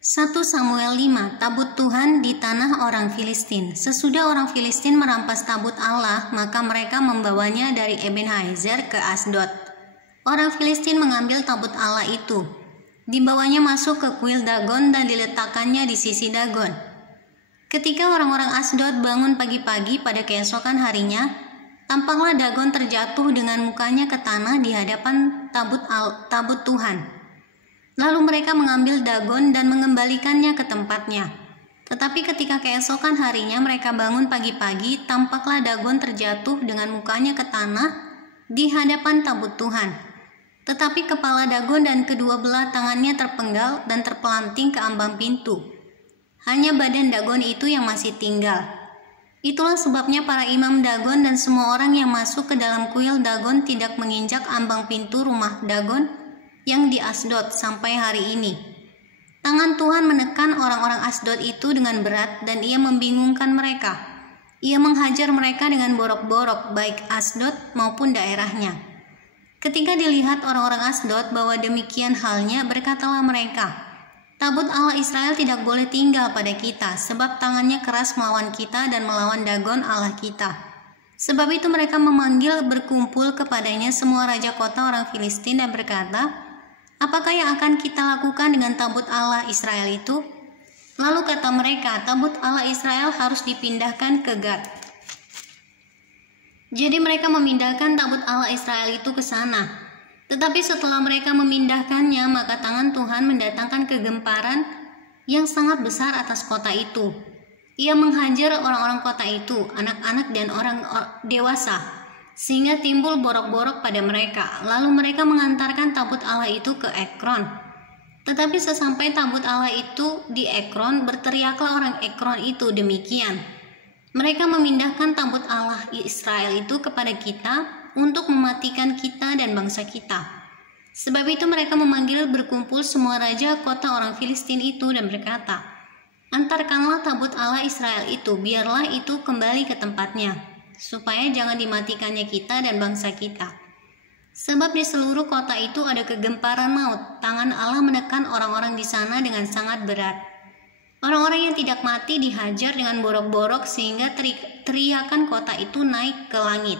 1 Samuel 5, tabut Tuhan di tanah orang Filistin. Sesudah orang Filistin merampas tabut Allah, maka mereka membawanya dari Ebenezer ke Asdod. Orang Filistin mengambil tabut Allah itu, dibawanya masuk ke kuil Dagon dan diletakkannya di sisi Dagon. Ketika orang-orang Asdod bangun pagi-pagi pada keesokan harinya, tampaklah Dagon terjatuh dengan mukanya ke tanah di hadapan tabut Tuhan. Lalu mereka mengambil Dagon dan mengembalikannya ke tempatnya. Tetapi ketika keesokan harinya mereka bangun pagi-pagi, tampaklah Dagon terjatuh dengan mukanya ke tanah di hadapan tabut Tuhan. Tetapi kepala Dagon dan kedua belah tangannya terpenggal dan terpelanting ke ambang pintu. Hanya badan Dagon itu yang masih tinggal. Itulah sebabnya para imam Dagon dan semua orang yang masuk ke dalam kuil Dagon tidak menginjak ambang pintu rumah Dagon yang di Asdod sampai hari ini. Tangan Tuhan menekan orang-orang Asdod itu dengan berat dan ia membingungkan mereka. Ia menghajar mereka dengan borok-borok baik Asdod maupun daerahnya. Ketika dilihat orang-orang Asdod bahwa demikian halnya, berkatalah mereka, tabut Allah Israel tidak boleh tinggal pada kita, sebab tangannya keras melawan kita dan melawan Dagon Allah kita. Sebab itu mereka memanggil berkumpul kepadanya semua raja kota orang Filistin dan berkata, apakah yang akan kita lakukan dengan tabut Allah Israel itu? Lalu kata mereka, tabut Allah Israel harus dipindahkan ke Gad. Jadi mereka memindahkan tabut Allah Israel itu ke sana. Tetapi setelah mereka memindahkannya, maka tangan Tuhan mendatangkan kegemparan yang sangat besar atas kota itu. Ia menghajar orang-orang kota itu, anak-anak dan orang dewasa, sehingga timbul borok-borok pada mereka. Lalu mereka mengantarkan tabut Allah itu ke Ekron. Tetapi sesampai tabut Allah itu di Ekron, berteriaklah orang Ekron itu demikian, mereka memindahkan tabut Allah Israel itu kepada kita untuk mematikan kita dan bangsa kita. Sebab itu mereka memanggil berkumpul semua raja kota orang Filistin itu dan berkata, antarkanlah tabut Allah Israel itu, biarlah itu kembali ke tempatnya, supaya jangan dimatikannya kita dan bangsa kita. Sebab di seluruh kota itu ada kegemparan maut, tangan Allah menekan orang-orang di sana dengan sangat berat. Orang-orang yang tidak mati dihajar dengan borok-borok sehingga teriakan kota itu naik ke langit.